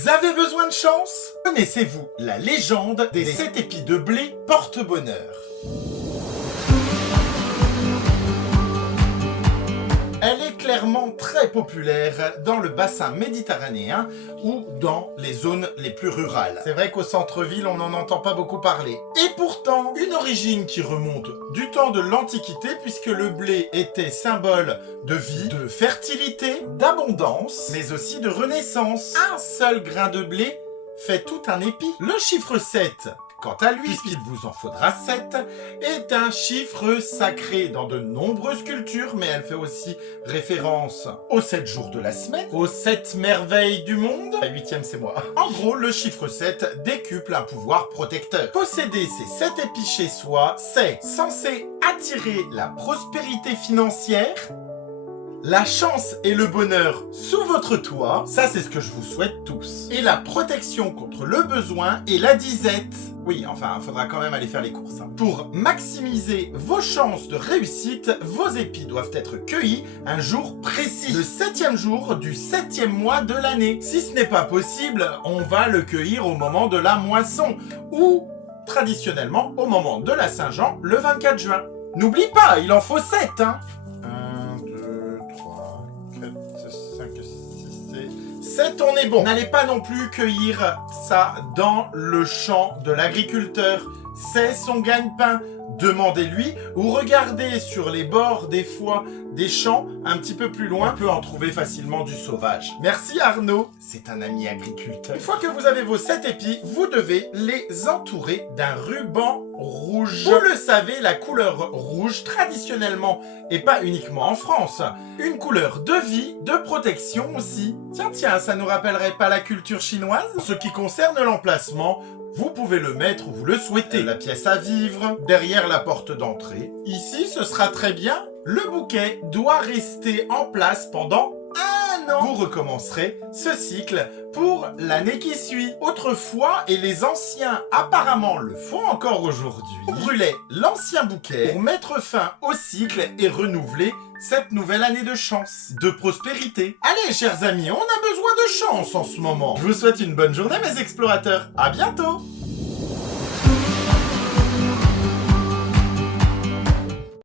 Vous avez besoin de chance? Connaissez-vous la légende des 7 épis de blé porte-bonheur? Elle est clairement très populaire dans le bassin méditerranéen ou dans les zones les plus rurales. C'est vrai qu'au centre-ville, on n'en entend pas beaucoup parler. Et pourtant, une origine qui remonte du temps de l'Antiquité, puisque le blé était symbole de vie, de fertilité, d'abondance, mais aussi de renaissance. Un seul grain de blé fait tout un épi. Le chiffre 7, quant à lui, puisqu'il vous en faudra 7, est un chiffre sacré dans de nombreuses cultures, mais elle fait aussi référence aux 7 jours de la semaine, aux 7 merveilles du monde. La 8e, c'est moi. En gros, le chiffre 7 décuple un pouvoir protecteur. Posséder ces 7 épis chez soi, c'est censé attirer la prospérité financière, la chance et le bonheur sous votre toit, ça c'est ce que je vous souhaite tous. Et la protection contre le besoin et la disette. Oui, enfin, faudra quand même aller faire les courses. Pour maximiser vos chances de réussite, vos épis doivent être cueillis un jour précis. Le 7e jour du 7e mois de l'année. Si ce n'est pas possible, on va le cueillir au moment de la moisson. Ou, traditionnellement, au moment de la Saint-Jean, le 24 juin. N'oublie pas, il en faut 7, hein. 7, on est bon. N'allez pas non plus cueillir ça dans le champ de l'agriculteur. C'est son gagne-pain. Demandez-lui ou regardez sur les bords des fois des champs un petit peu plus loin. On peut en trouver facilement du sauvage. Merci Arnaud, c'est un ami agriculteur. Une fois que vous avez vos 7 épis, vous devez les entourer d'un ruban rouge. Vous le savez, la couleur rouge, traditionnellement, et pas uniquement en France, une couleur de vie, de protection aussi. Tiens, ça nous rappellerait pas la culture chinoise? En ce qui concerne l'emplacement, vous pouvez le mettre où vous le souhaitez. La pièce à vivre, derrière la porte d'entrée. Ici, ce sera très bien. Le bouquet doit rester en place pendant 1 an. Vous recommencerez ce cycle pour l'année qui suit. Autrefois, et les anciens apparemment le font encore aujourd'hui, on brûlait l'ancien bouquet pour mettre fin au cycle et renouveler cette nouvelle année de chance, de prospérité. Allez, chers amis, on a besoin de chance en ce moment. Je vous souhaite une bonne journée, mes explorateurs. À bientôt!